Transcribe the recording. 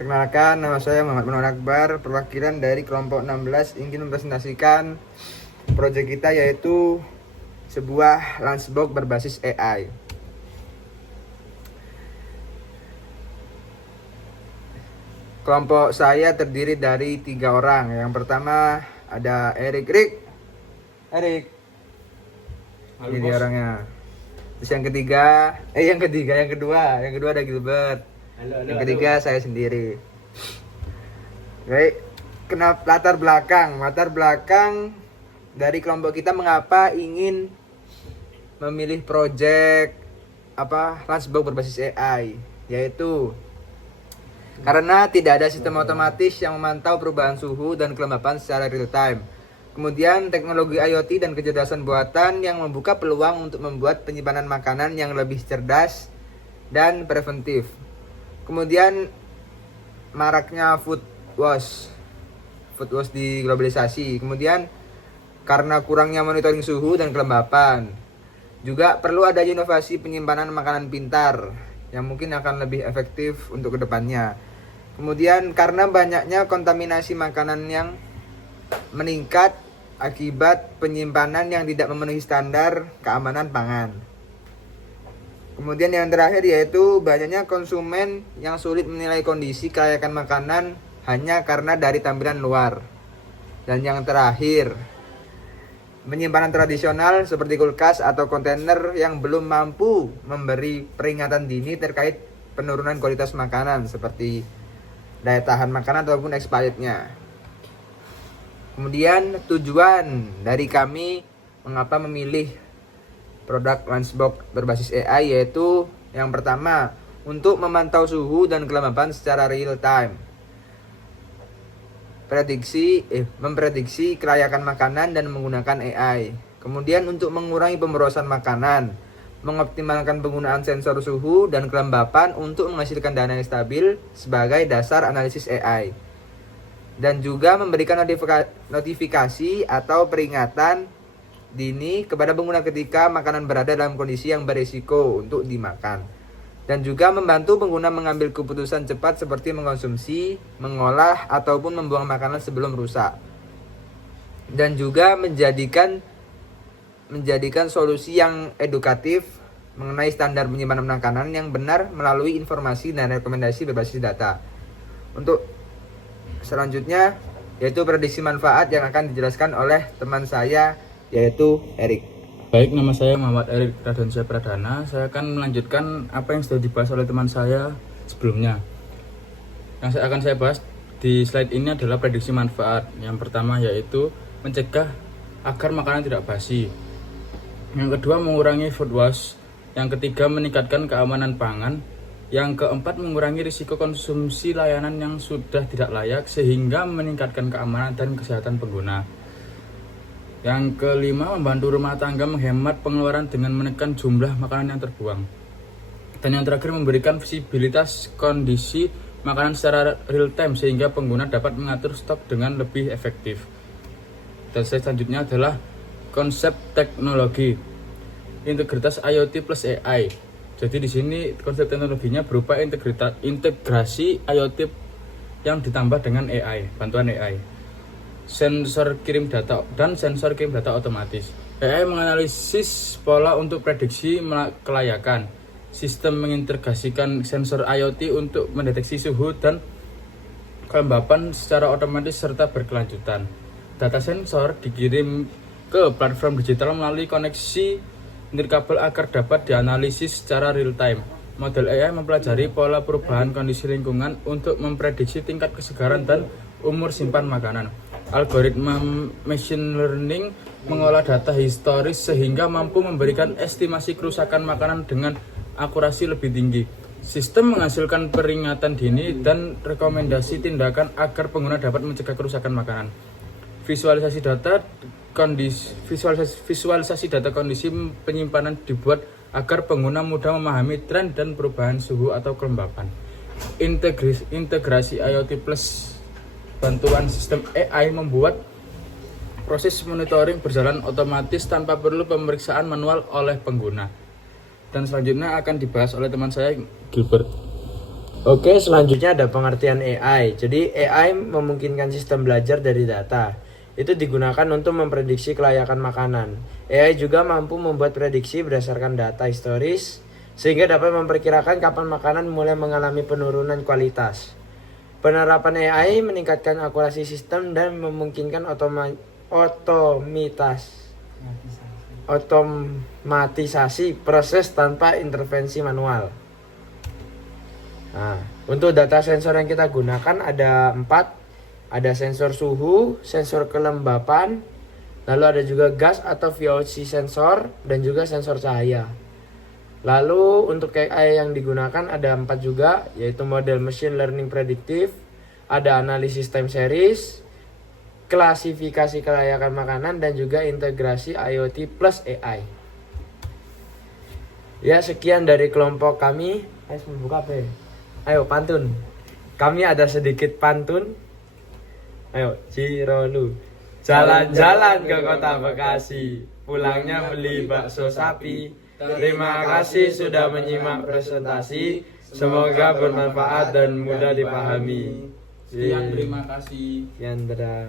Perkenalkan, nama saya Muhammad Munawar Akbar, perwakilan dari kelompok 16 ingin mempresentasikan proyek kita yaitu sebuah lunchbox berbasis AI. Kelompok saya terdiri dari 3 orang. Yang pertama ada Erik. Erik. Halo, Ini bos. orangnya. Terus yang kedua ada Gilbert. Yang ketiga saya sendiri. Baik, kenapa latar belakang dari kelompok kita mengapa ingin memilih proyek lunchbox berbasis AI, yaitu karena tidak ada sistem otomatis yang memantau perubahan suhu dan kelembapan secara real time. Kemudian teknologi IoT dan kecerdasan buatan yang membuka peluang untuk membuat penyimpanan makanan yang lebih cerdas dan preventif. Kemudian maraknya food waste di globalisasi. Kemudian karena kurangnya monitoring suhu dan kelembapan, juga perlu ada inovasi penyimpanan makanan pintar yang mungkin akan lebih efektif untuk kedepannya. Kemudian karena banyaknya kontaminasi makanan yang meningkat akibat penyimpanan yang tidak memenuhi standar keamanan pangan. Kemudian yang terakhir yaitu banyaknya konsumen yang sulit menilai kondisi kelayakan makanan hanya karena dari tampilan luar. Dan yang terakhir, penyimpanan tradisional seperti kulkas atau kontainer yang belum mampu memberi peringatan dini terkait penurunan kualitas makanan seperti daya tahan makanan ataupun expirednya. Kemudian tujuan dari kami mengapa memilih produk lunchbox berbasis AI yaitu yang pertama untuk memantau suhu dan kelembapan secara real time, memprediksi kelayakan makanan dan menggunakan AI. Kemudian untuk mengurangi pemborosan makanan, mengoptimalkan penggunaan sensor suhu dan kelembapan untuk menghasilkan data yang stabil sebagai dasar analisis AI. Dan juga memberikan notifikasi atau peringatan dini kepada pengguna ketika makanan berada dalam kondisi yang berisiko untuk dimakan. Dan juga membantu pengguna mengambil keputusan cepat seperti mengkonsumsi, mengolah, ataupun membuang makanan sebelum rusak. Dan juga menjadikan solusi yang edukatif mengenai standar penyimpanan makanan yang benar melalui informasi dan rekomendasi berbasis data. Untuk selanjutnya yaitu prediksi manfaat yang akan dijelaskan oleh teman saya yaitu Erik. Baik, nama saya Muhammad Erik Radensyah Pradana. Saya akan melanjutkan apa yang sudah dibahas oleh teman saya sebelumnya. Yang akan saya bahas di slide ini adalah prediksi manfaat. Yang pertama yaitu mencegah agar makanan tidak basi. Yang kedua mengurangi food waste. Yang ketiga meningkatkan keamanan pangan. Yang keempat mengurangi risiko konsumsi layanan yang sudah tidak layak sehingga meningkatkan keamanan dan kesehatan pengguna. Yang kelima, membantu rumah tangga menghemat pengeluaran dengan menekan jumlah makanan yang terbuang. Dan yang terakhir, memberikan visibilitas kondisi makanan secara real time sehingga pengguna dapat mengatur stok dengan lebih efektif. Dan selanjutnya adalah konsep teknologi integritas IoT plus AI. Jadi di sini konsep teknologinya berupa integrasi IoT yang ditambah dengan AI, bantuan AI. Sensor kirim data dan sensor kirim data otomatis. AI menganalisis pola untuk prediksi kelayakan. Sistem mengintegrasikan sensor IoT untuk mendeteksi suhu dan kelembapan secara otomatis serta berkelanjutan. Data sensor dikirim ke platform digital melalui koneksi nirkabel agar dapat dianalisis secara real time. Model AI mempelajari pola perubahan kondisi lingkungan untuk memprediksi tingkat kesegaran dan umur simpan makanan. Algoritma machine learning mengolah data historis sehingga mampu memberikan estimasi kerusakan makanan dengan akurasi lebih tinggi. Sistem menghasilkan peringatan dini dan rekomendasi tindakan agar pengguna dapat mencegah kerusakan makanan. Visualisasi data kondisi penyimpanan dibuat agar pengguna mudah memahami tren dan perubahan suhu atau kelembapan. Integrasi IoT plus bantuan sistem AI membuat proses monitoring berjalan otomatis tanpa perlu pemeriksaan manual oleh pengguna. Dan selanjutnya akan dibahas oleh teman saya Gilbert. Oke, selanjutnya ada pengertian AI. Jadi AI memungkinkan sistem belajar dari data. Itu digunakan untuk memprediksi kelayakan makanan. AI juga mampu membuat prediksi berdasarkan data historis sehingga dapat memperkirakan kapan makanan mulai mengalami penurunan kualitas. Penerapan AI meningkatkan akurasi sistem dan memungkinkan otomatisasi proses tanpa intervensi manual. Nah, untuk data sensor yang kita gunakan ada 4. Ada sensor suhu, sensor kelembapan, lalu ada juga gas atau VOC sensor, dan juga sensor cahaya. Lalu untuk AI yang digunakan ada 4 juga, yaitu model machine learning prediktif, ada analisis time series, klasifikasi kelayakan makanan, dan juga integrasi IoT plus AI. Ya, sekian dari kelompok kami. Ayo pantun. Kami ada sedikit pantun. Ayo, Cirolu. Jalan-jalan ke kota Bekasi, pulangnya beli bakso sapi. Terima kasih sudah menyimak presentasi. Semoga bermanfaat dan mudah dipahami. Sekian, terima kasih. Yandra.